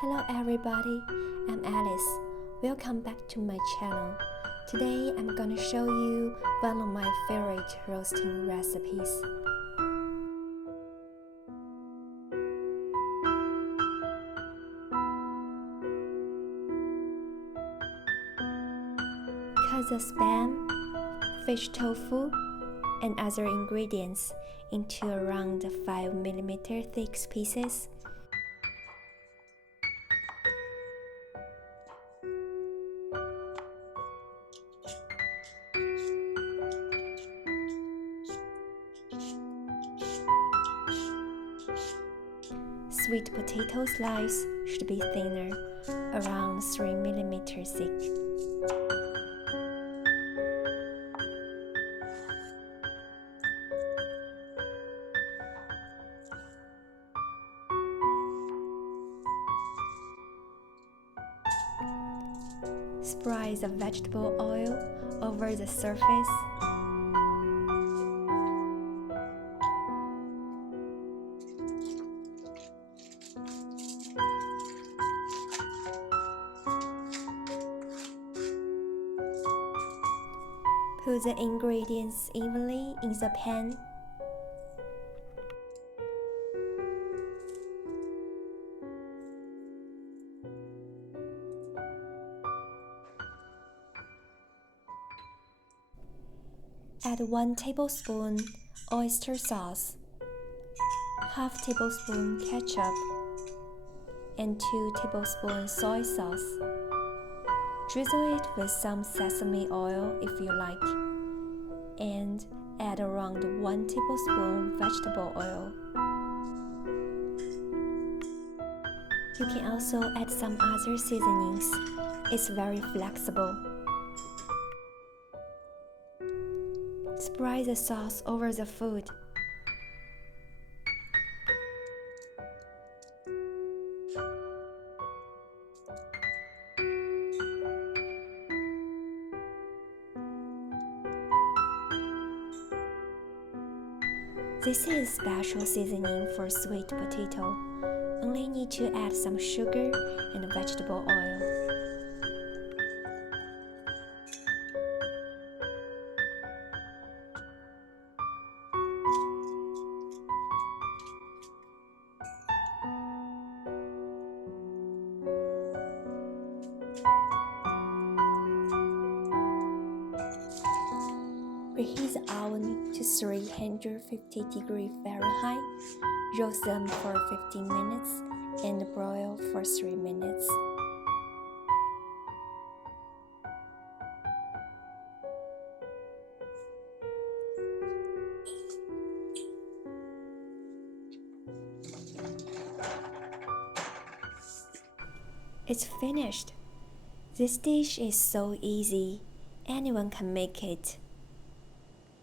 Hello everybody, I'm Alice. Welcome back to my channel. Today I'm gonna show you one of my favorite roasting recipes. Cut the spam, fish tofu, and other ingredients into around 5mm thick pieces. Sweet potato slice should be thinner, around 3mm thick. Spray the vegetable oil over the surface. Put the ingredients evenly in the pan. Add 1 tablespoon oyster sauce, half tablespoon ketchup, and 2 tablespoons soy sauce. Drizzle it with some sesame oil if you like, and add around 1 tablespoon vegetable oil. You can also add some other seasonings. It's very flexible. Spray the sauce over the food. This is special seasoning for sweet potato. Only need to add some sugar and vegetable oil. Preheat the oven to 350 degrees Fahrenheit. Roast them for 15 minutes and broil for 3 minutes. It's finished. This dish is so easy. Anyone can make it.